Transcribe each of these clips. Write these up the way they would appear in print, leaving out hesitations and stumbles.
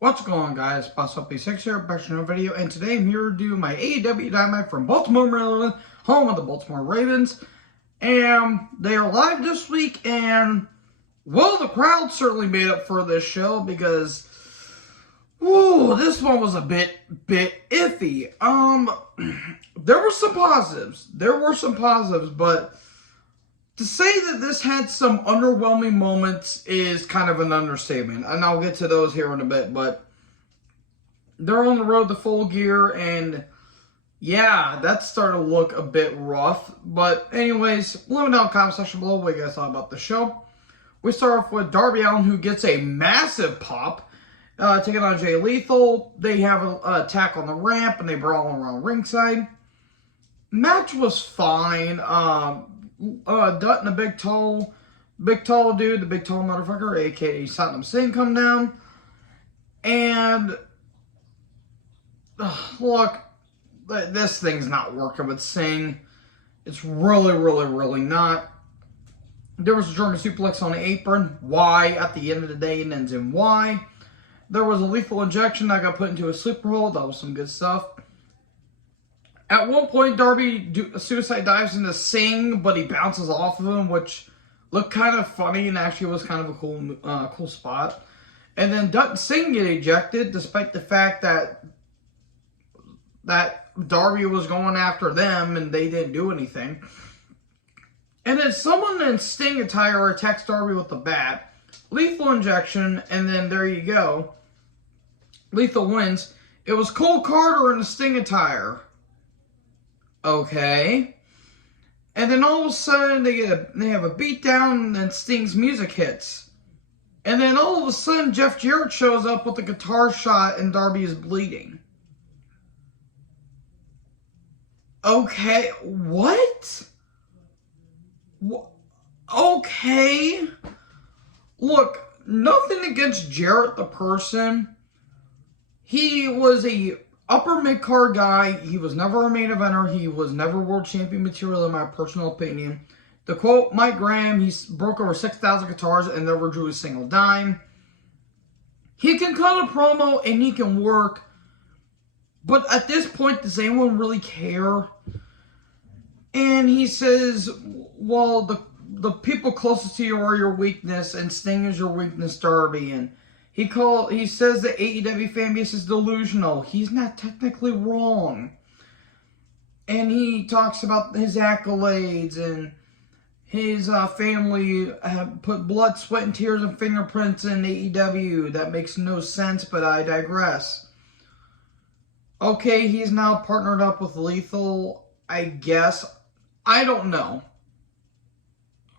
What's going on, guys? BossUp86 here, back to another video, and today I'm here to do my AEW Dynamite from Baltimore, Maryland, home of the Baltimore Ravens. And they are live this week, and, well, the crowd certainly made up for this show because, whoa, this one was a bit iffy. There were some positives. But to say that this had some underwhelming moments is kind of an understatement, and I'll get to those here in a bit, but they're on the road to Full Gear, and yeah, that's starting to look a bit rough. But anyways, let me know in the comment section below what you guys thought about the show. We start off with Darby Allin, who gets a massive pop, taking on Jay Lethal. They have an attack on the ramp, and they brawl around ringside. Match was fine. Dutton, the big tall dude, the big tall motherfucker, aka Satnam Singh, come down. And, look, this thing's not working with Singh. It's really not. There was a German suplex on the apron. Why? At the end of the day, it ends in Y. There was a lethal injection that got put into a sleeper hold. That was some good stuff. At one point, Darby suicide dives into Singh, but he bounces off of him, which looked kind of funny and actually was kind of a cool spot. And then Dutton and Singh get ejected, despite the fact that Darby was going after them and they didn't do anything. And then someone in Sting attire attacks Darby with the bat. Lethal injection, and then there you go. Lethal wins. It was Cole Carter in the Sting attire. Okay. And then all of a sudden they have a beatdown, and then Sting's music hits. And then all of a sudden Jeff Jarrett shows up with a guitar shot and Darby is bleeding. Okay, what? Okay. Look, nothing against Jarrett the person. He was a upper mid-card guy. He was never a main eventer. He was never world champion material, in my personal opinion. To quote Mike Graham, he broke over 6,000 guitars and never drew a single dime. He can cut a promo and he can work. But at this point, does anyone really care? And he says, well, the people closest to you are your weakness, and Sting is your weakness, Darby. And he says the AEW fan base is delusional. He's not technically wrong. And he talks about his accolades and his family have put blood, sweat, and tears and fingerprints in AEW. That makes no sense, but I digress. Okay, he's now partnered up with Lethal, I guess. I don't know.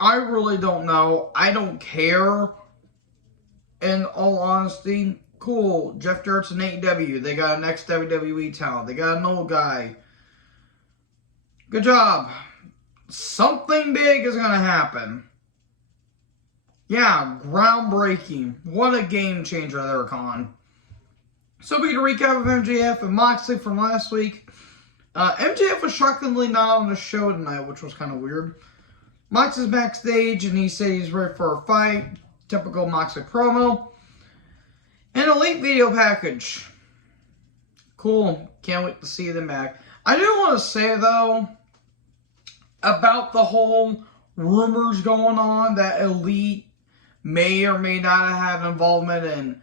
I really don't know. I don't care. In all honesty, cool. Jeff Jarrett's in AEW. They got an ex-WWE talent. They got an old guy. Good job. Something big is going to happen. Yeah, groundbreaking. What a game changer there, Con. So we get a recap of MJF and Moxley from last week. MJF was shockingly not on the show tonight, which was kind of weird. Moxley's backstage, and he said he's ready for a fight. Typical Moxley promo. And a late video package. Cool. Can't wait to see them back. I do want to say, though, about the whole rumors going on that Elite may or may not have had involvement in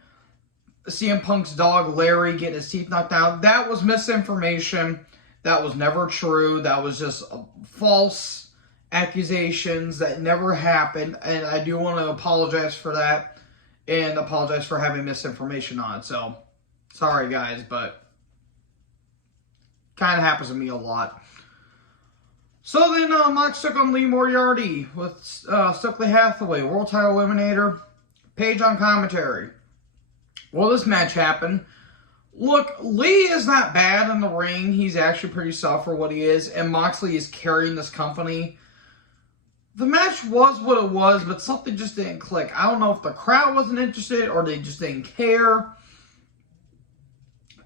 CM Punk's dog Larry getting his teeth knocked out. That was misinformation. That was never true. That was just false accusations that never happened, and I do want to apologize for that and apologize for having misinformation on it. So, sorry guys, but kind of happens to me a lot. So then Mox took on Lee Moriarty with Stokely Hathaway, World Title Eliminator, Page on commentary. Well, this match happened. Look, Lee is not bad in the ring. He's actually pretty soft for what he is, and Moxley is carrying this company. The match was what it was, but something just didn't click. I don't know if the crowd wasn't interested or they just didn't care.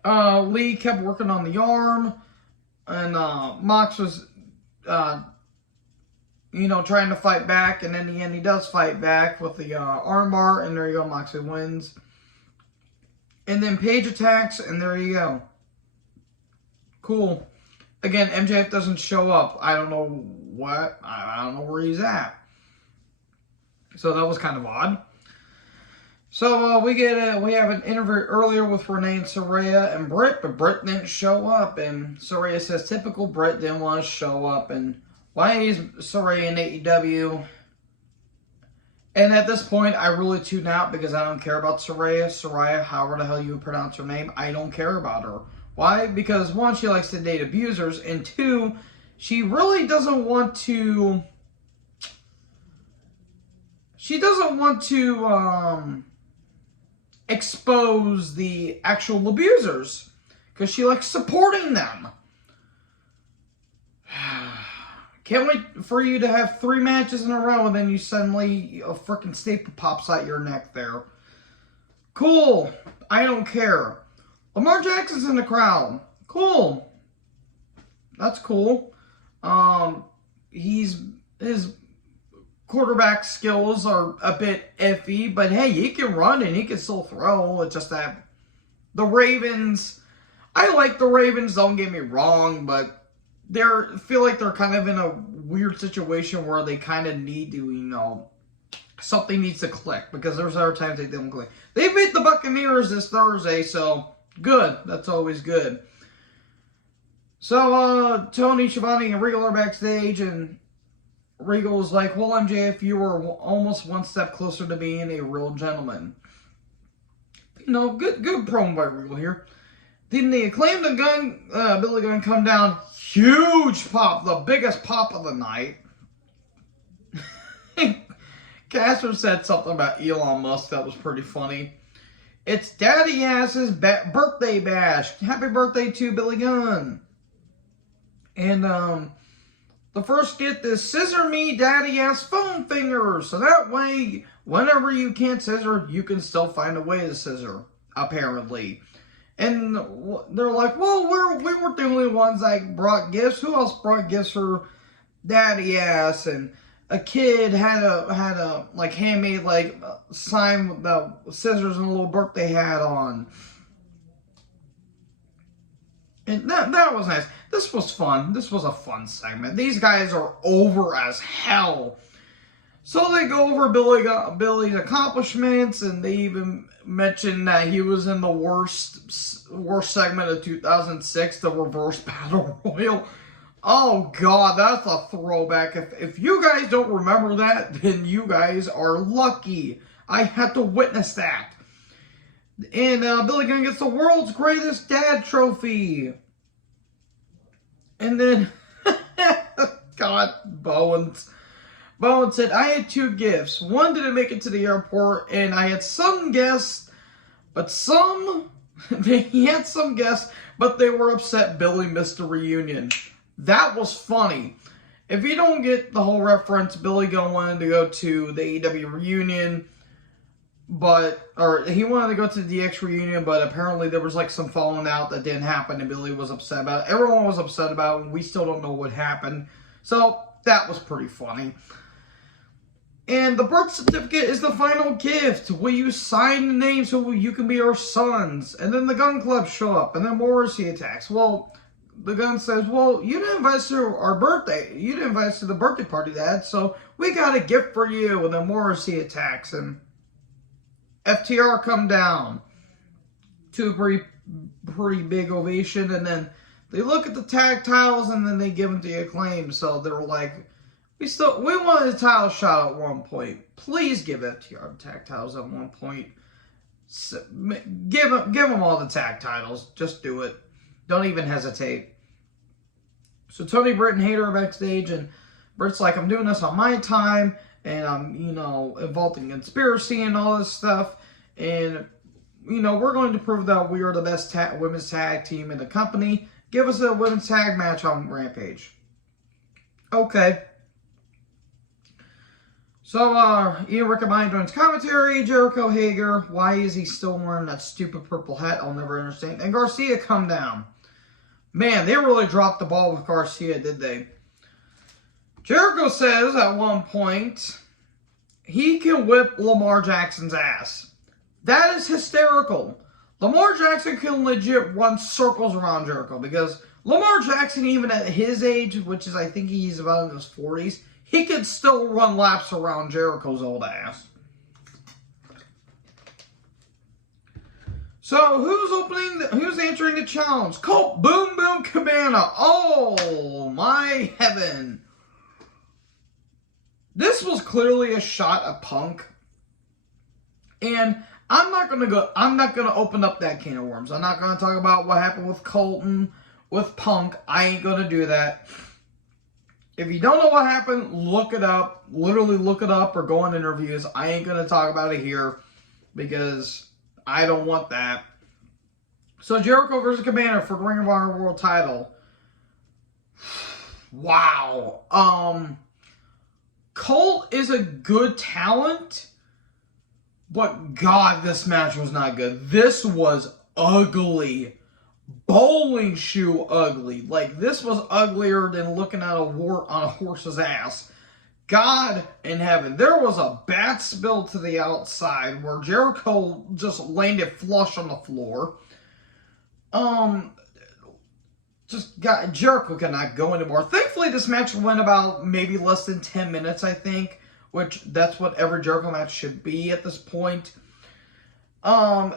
Lee kept working on the arm, and Mox was, trying to fight back, and in the end he does fight back with the armbar, and there you go, Moxley wins. And then Paige attacks, and there you go. Cool. Again, MJF doesn't show up. I don't know what. I don't know where he's at. So that was kind of odd. So we have an interview earlier with Renee and Saraya and Britt, but Britt didn't show up. And Saraya says, typical Britt didn't want to show up. And why is Saraya in AEW? And at this point, I really tune out because I don't care about Saraya, however the hell you pronounce her name. I don't care about her. Why? Because one, she likes to date abusers, and two, she really doesn't want to... She doesn't want to expose the actual abusers because she likes supporting them. Can't wait for you to have 3 matches in a row and then you suddenly a freaking staple pops out your neck there. Cool. I don't care. Lamar Jackson's in the crowd. Cool. That's cool. His quarterback skills are a bit iffy, but hey, he can run and he can still throw. It's just that the Ravens, I like the Ravens, don't get me wrong, but feel like they're kind of in a weird situation where they kind of need to, something needs to click, because there's other times they don't click. They beat the Buccaneers this Thursday, so good. That's always good. So, Tony, Schiavone, and Regal are backstage, and Regal's like, well, MJF, you were almost one step closer to being a real gentleman. Good promo by Regal here. Then the Acclaimed and Gunn, Billy Gunn come down. Huge pop. The biggest pop of the night. Caster said something about Elon Musk that was pretty funny. It's Daddy Ass's birthday bash. Happy birthday to Billy Gunn. And, the first get this scissor me daddy ass phone fingers. So that way, whenever you can't scissor, you can still find a way to scissor, apparently. And they're like, well, we weren't the only ones that brought gifts. Who else brought gifts for daddy ass? And a kid had a like handmade sign with the scissors and a little birthday hat on. And that was nice. This was fun. This was a fun segment. These guys are over as hell. So they go over Billy's accomplishments, and they even mention that he was in the worst segment of 2006, the Reverse Battle Royal. Oh, God, that's a throwback. If you guys don't remember that, then you guys are lucky. I had to witness that. And Billy Gunn gets the world's greatest dad trophy. And then, God, Bowen said, I had 2 gifts. One didn't make it to the airport, and I had some guests, he had some guests, but they were upset Billy missed the reunion. That was funny. If you don't get the whole reference, Billy Gunn wanted to go to the AEW reunion, or he wanted to go to the DX reunion, but apparently there was some falling out that didn't happen, and Billy was upset about it. Everyone was upset about it, and we still don't know what happened. So, that was pretty funny. And the birth certificate is the final gift. Will you sign the name so you can be our sons? And then the Gun Club show up, and then Morrissey attacks. Well, the Gun says, well, you didn't invite us to our birthday. You didn't invite us to the birthday party, Dad, so we got a gift for you. And then Morrissey attacks, and FTR come down to a pretty big ovation, and then they look at the tag titles, and then they give them the Acclaim. So they're like, we wanted a title shot at one point. Please give FTR the tag titles at one point. Give them all the tag titles. Just do it. Don't even hesitate. So Tony, Britt, and Hayter are backstage, and Britt's like, I'm doing this on my time, and I'm, involved in conspiracy and all this stuff, and, we're going to prove that we are the best women's tag team in the company. Give us a women's tag match on Rampage. Okay. So, Ian Riccoboni joins commentary. Jericho Hager, why is he still wearing that stupid purple hat? I'll never understand. And Garcia come down. Man, they really dropped the ball with Garcia, did they? Jericho says at one point, he can whip Lamar Jackson's ass. That is hysterical. Lamar Jackson can legit run circles around Jericho because Lamar Jackson, even at his age, which is I think he's about in his 40s, he could still run laps around Jericho's old ass. So who's answering the challenge? Colt Boom Boom Cabana. Oh my heaven. This was clearly a shot at Punk. And I'm not gonna open up that can of worms. I'm not gonna talk about what happened with Colton, with Punk. I ain't gonna do that. If you don't know what happened, look it up. Literally look it up or go on interviews. I ain't gonna talk about it here because I don't want that. So Jericho versus Cabana for Ring of Honor World Title. Wow. Colt is a good talent, but God, this match was not good. This was ugly. Bowling shoe ugly. Like, this was uglier than looking at a wart on a horse's ass. God in heaven. There was a bat spill to the outside where Jericho just landed flush on the floor. Jericho cannot go anymore. Thankfully, this match went about maybe less than 10 minutes, I think. Which, that's what every Jericho match should be at this point. Colt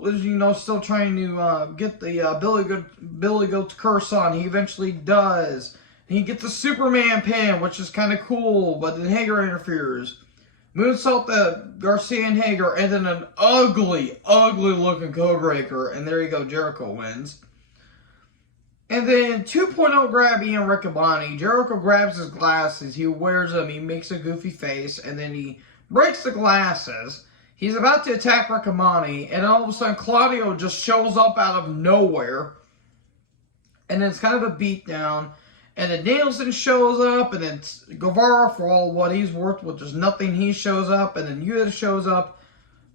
was, still trying to get the Billy Goat's curse on. He eventually does. He gets a Superman pin, which is kind of cool, but then Hager interferes. Moonsault the Garcia and Hager, and then an ugly, ugly looking Codebreaker, and there you go, Jericho wins. And then 2.0 grab Ian Riccaboni. Jericho grabs his glasses, he wears them, he makes a goofy face, and then he breaks the glasses. He's about to attack Riccaboni, and all of a sudden Claudio just shows up out of nowhere. And it's kind of a beatdown. And then Danielson shows up, and then Guevara, for all what he's worth, which is nothing, he shows up, and then Yuta shows up.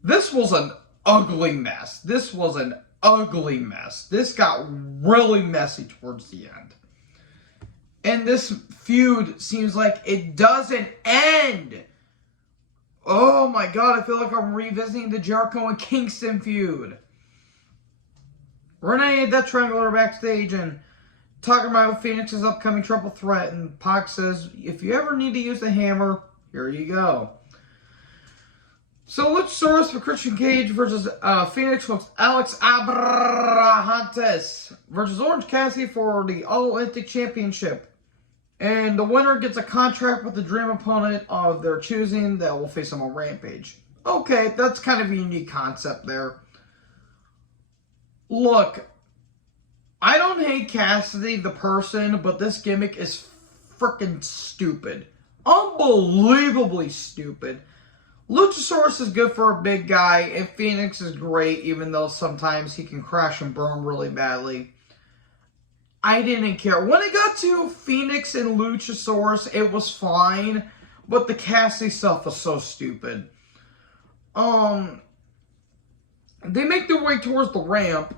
This was an ugly mess. This got really messy towards the end. And this feud seems like it doesn't end. Oh my God, I feel like I'm revisiting the Jericho and Kingston feud. Renee and Death Triangle are backstage and talking about Phoenix's upcoming triple threat, and Pac says, if you ever need to use the hammer, here you go. So Luchasaurus for Christian Cage versus Phoenix with Alex Abrahantes versus Orange Cassidy for the All-Atlantic Championship. And the winner gets a contract with the dream opponent of their choosing that will face them on Rampage. Okay, that's kind of a unique concept there. Look, I don't hate Cassidy, the person, but this gimmick is freaking stupid. Unbelievably stupid. Luchasaurus is good for a big guy, and Phoenix is great, even though sometimes he can crash and burn really badly. I didn't care. When it got to Phoenix and Luchasaurus, it was fine, but the Cassidy stuff was so stupid. They make their way towards the ramp,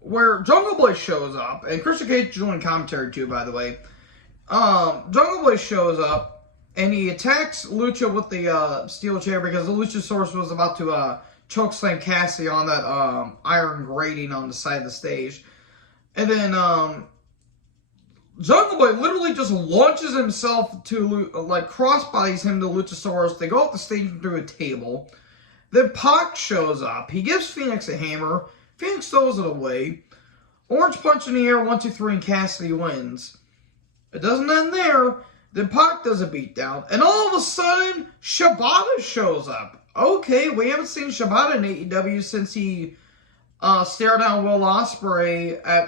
where Jungle Boy shows up, and Christian Cage is doing commentary too, by the way. Jungle Boy shows up, and he attacks Lucha with the steel chair because the Luchasaurus was about to chokeslam Cassidy on that iron grating on the side of the stage. And then Jungle Boy literally just launches himself to, crossbodies him to Luchasaurus. They go off the stage through a table. Then Pac shows up. He gives Phoenix a hammer. Phoenix throws it away. Orange punch in the air, 1, 2, 3, and Cassidy wins. It doesn't end there. Then Pac does a beatdown. And all of a sudden, Shibata shows up. Okay, we haven't seen Shibata in AEW since he stared down Will Ospreay at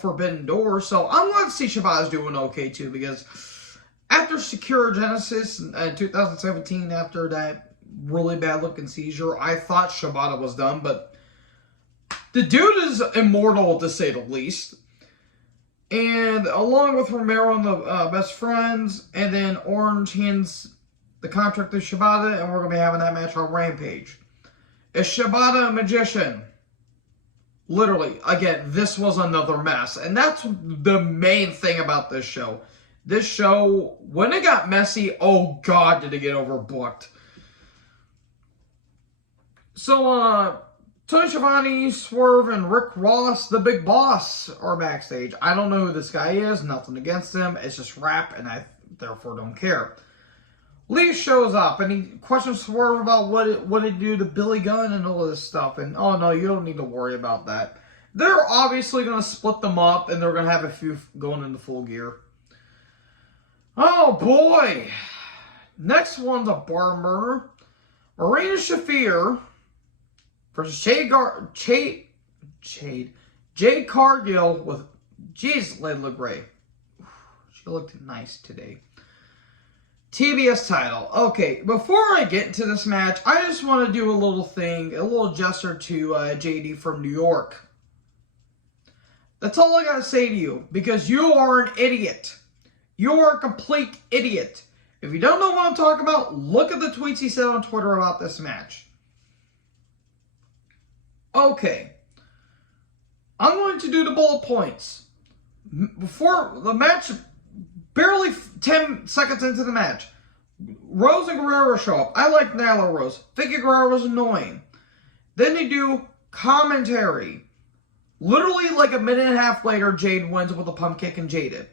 Forbidden Door. So I'm glad to see Shibata's doing okay too, because after Secure Genesis in 2017, after that really bad looking seizure, I thought Shibata was done, but the dude is immortal to say the least. And along with Romero and the best friends, and then Orange hands the contract to Shibata, and we're going to be having that match on Rampage. Is Shibata a magician? Literally, again, this was another mess. And that's the main thing about this show. This show, when it got messy, oh God, did it get overbooked. So, Tony Schiavone, Swerve, and Rick Ross, the Big Boss, are backstage. I don't know who this guy is. Nothing against him. It's just rap, and I therefore don't care. Lee shows up, and he questions Swerve about what it do to Billy Gunn and all this stuff. And, oh, no, you don't need to worry about that. They're obviously going to split them up, and they're going to have a few going into Full Gear. Oh, boy. Next one's a barn burner. Marina Shafir versus Jade Cargill with... Jeez, Layla Gray. She looked nice today. TBS title. Okay, before I get into this match, I just want to do a little gesture to JD from New York. That's all I gotta say to you, because you are an idiot. You are a complete idiot. If you don't know what I'm talking about, look at the tweets he said on Twitter about this match. Okay. I'm going to do the bullet points. Before the match, barely 10 seconds into the match, Rose and Guerrero show up. I like Nyla Rose. Vicky Guerrero was annoying. Then they do commentary. Literally like a minute and a half later, Jade wins with a pump kick and Jaded.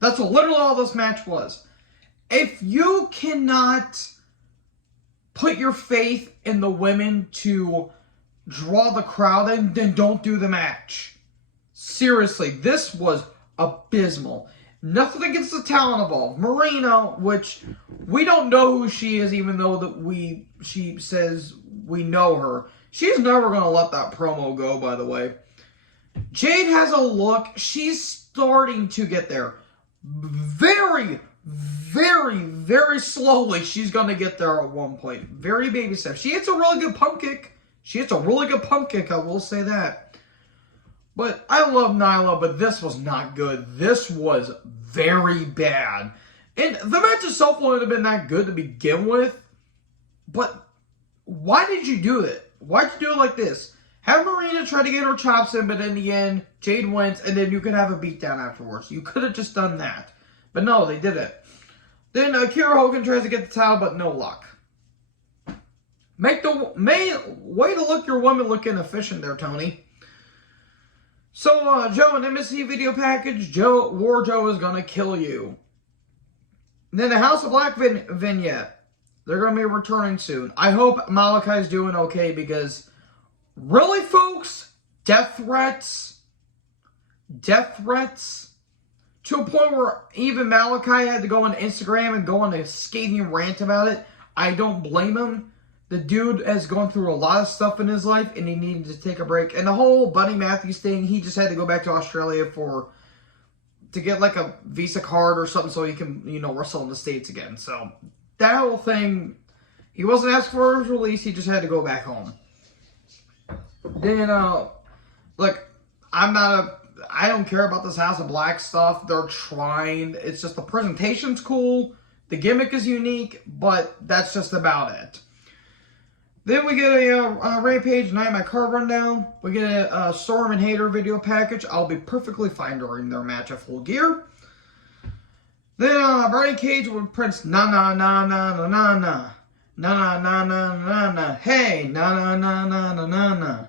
That's literally all this match was. If you cannot put your faith in the women to draw the crowd in, then don't do the match. Seriously, this was abysmal. Nothing against the talent involved. Marina, which we don't know who she is, even though she says we know her. She's never going to let that promo go, by the way. Jade has a look. She's starting to get there. Very, very, very slowly, she's going to get there at one point. Very baby steps. She hits a really good pump kick. I will say that. But I love Nyla, but this was not good. This was very bad. And the match itself wouldn't have been that good to begin with. But why did you do it? Why'd you do it like this? Have Marina try to get her chops in, but in the end, Jade wins, and then you could have a beatdown afterwards. You could have just done that. But no, they didn't. Then Kiera Hogan tries to get the title, but no luck. Way to look your woman looking efficient there, Tony. So, Joe, an MSC video package, War Joe is going to kill you. And then the House of Black vignette. They're going to be returning soon. I hope Malachi's doing okay, because... Really, folks? Death threats? To a point where even Malachi had to go on Instagram and go on a scathing rant about it. I don't blame him. The dude has gone through a lot of stuff in his life, and he needed to take a break. And the whole Buddy Matthews thing, he just had to go back to Australia to get like a Visa card or something so he can, wrestle in the States again. So that whole thing, he wasn't asking for his release, he just had to go back home. Then, look, I don't care about this House of Black stuff. They're trying. It's just the presentation's cool. The gimmick is unique, but that's just about it. Then we get a Rampage Dynamite card rundown. We get a Storm and Hater video package. I'll be perfectly fine during their match at Full Gear. Then Brian Cage with Prince na na na na na na na. Na na na na na na. Hey, na na na na na na na.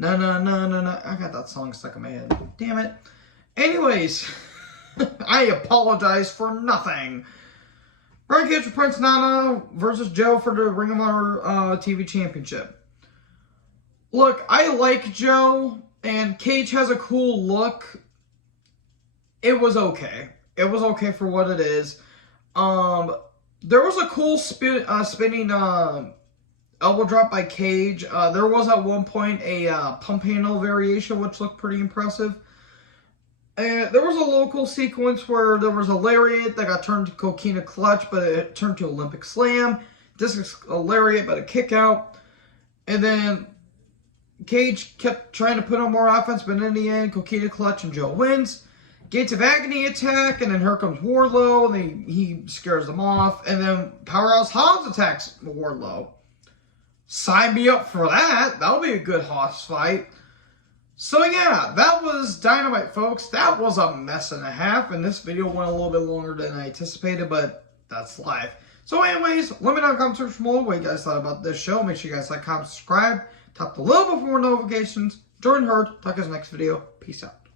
Na na na na na. I got that song stuck in my head. Damn it. Anyways, I apologize for nothing. Brian Cage with Prince Nana versus Joe for the Ring of Honor TV Championship. Look, I like Joe, and Cage has a cool look. It was okay. It was okay for what it is. There was a cool spinning elbow drop by Cage. There was at one point a pump handle variation, which looked pretty impressive. And there was a local sequence where there was a lariat that got turned to Coquina Clutch, but it turned to Olympic Slam. This is a lariat, but a kick out. And then Cage kept trying to put on more offense, but in the end, Coquina Clutch and Joe wins. Gates of Agony attack, and then here comes Wardlow, and he scares them off. And then Powerhouse Hobbs attacks Wardlow. Sign me up for that. That'll be a good Hoss fight. So yeah, that was Dynamite, folks. That was a mess and a half, and this video went a little bit longer than I anticipated, but that's life. So anyways, let me know in the comment section below what you guys thought about this show. Make sure you guys like, comment, subscribe. Tap the little before notifications. Join Herd. Talk to us next video. Peace out.